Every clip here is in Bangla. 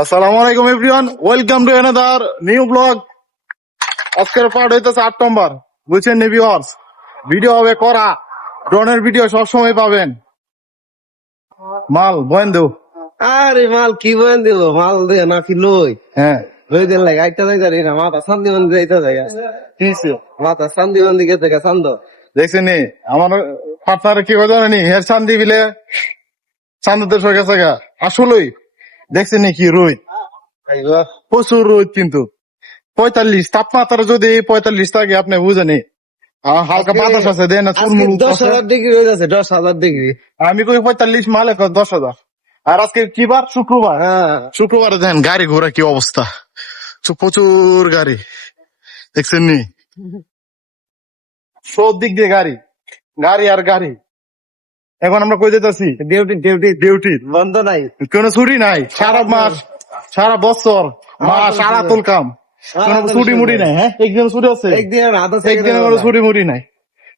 আসসালামু আলাইকুম everyone, welcome to another new blog. আজকের পার্ট হইতেছে 8 নম্বর, বুঝছেন নি ভিউয়ার্স? ভিডিও হবে করা, ড্রোনের ভিডিও সবসময় পাবেন। মাল বয়েন দেও। আরে মাল কি বলেন দিব মাল দে নাকি লই হ্যাঁ লই দেন লাগে আইটা যাই জানি না মাথা শান্তি মন্দির যাইতে জায়গা কিছু মাথা শান্তি মন্দির গেছে গা শান্ত দেখছেন নি আমার পার্টনার কি কথা জানি হের চান্দি বিলে চান্দতে সরে গেছে গা। আসলেই দেখছেন নি কি রোদ, আইবা প্রচুর রোদ, কিন্তু 45 তাপমাত্রা যদি 45 থাকে আপনি বুঝেনি। হালকা বাতাস আছে, দেন না আজকে চুরমুর 10,000 ডিগ্রি হয়ে যাচ্ছে 10,000 ডিগ্রি আমি কই 45, মালে 10,000। আর আজকে কি বার? শুক্রবার। হ্যাঁ শুক্রবারে দেখেন গাড়ি ঘোড়া কি অবস্থা, প্রচুর গাড়ি দেখছেন নি, সব দিক দিয়ে গাড়ি গাড়ি আর গাড়ি। এখন আমরা কই যেতেছি? ডিউটি ডিউটি ডিউটি, বন্ধ নাই কোনো ছুটি নাই, সারা মাস সারা বছর মাস সারা তুল কাম, কোনো ছুটি মুটি নাই। হ্যাঁ একদিন ছুটি আছে, একদিন আধা একদিন কোনো ছুটি মুটি নাই,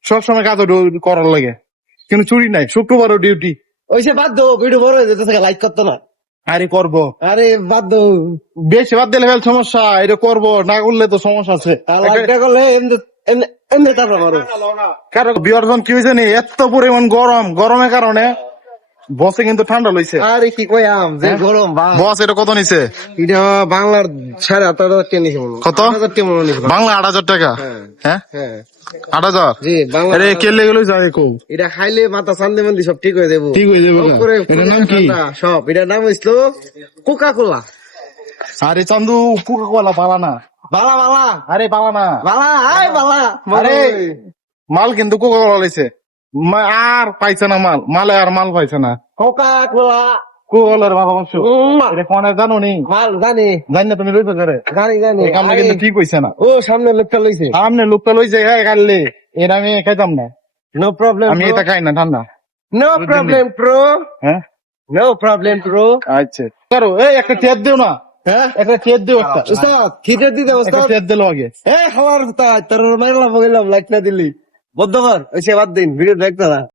সবসময় কাজ করার লাগে, কিন্তু ছুটি নাই। শুক্রবারও ডিউটি। ওইসে বাদ দাও ভিডিও বড় হয়ে যেতেছে লাইক করতো না আরে করবো, আরে বাদ দাও বেশি বাদ দিলে ফেল সমস্যা, এটা করবো না করলে তো সমস্যা আছে। লাইকটা করলে এমনি এমনি এমনি তারপর মারো কারণ বিয়ারজন কি হয়েছে নি, এত পরিমাণ গরম, গরমের কারণে বসে কিন্তু ঠান্ডা লইছে। আরে কি কইয়াম যে গরম ভাই বস এটা কত নিছে? এটা বাংলার 8,500 টাকা নিছে কত? 8,000 টাকা মনে নিছে বাংলা 8,000 টাকা। হ্যাঁ হ্যাঁ 8,000। জি বাংলা আরে কেলে গেল যায় কো, এটা খাইলে মাথা শান্তি মান্তি সব ঠিক হয়ে যাবো ঠিক হয়ে যাবে গা। করে এটার নাম কি? সব এটার নাম হইছিল কোকা কোলা আরে চান্দু কোকা কোলা পালা না, বালা বালা আরে পালা না, বালা আয় বালা আরে মাল কিন্তু কোকা কোলা লইছে, আর পাইছে না মাল, মালে আর মাল পাইছে না। কোকা কোলা কোকা কোলার ভালোবাসো এটা কোনে জানো নি? মাল জানি জানি না তুমি লইতে করে জানি জানি এই কামটা কিন্তু ঠিক হইছে না। ও সামনে লোকটা লইছে সামনে লোকটা লইছে গাইলে, এটা আমি খাইতাম না, নো প্রবলেম আমি এটা খাই না ঠান্ডা। নো প্রবলেম প্রো হ্যাঁ নো প্রবলেম প্রো আচ্ছা করো, এই একটা টেপ দিও না, হ্যাঁ একটা টেপ দিও, একটা উস্তাদ খিদে দিতে একটা উস্তাদ টেপ দিলো আগে। এ খাওয়ার উস্তাদ তোর মারলাম বললাম লাইক না দিলি বদ্ধ কর ওইসে বাদ দিন ভিডিও দেখতে না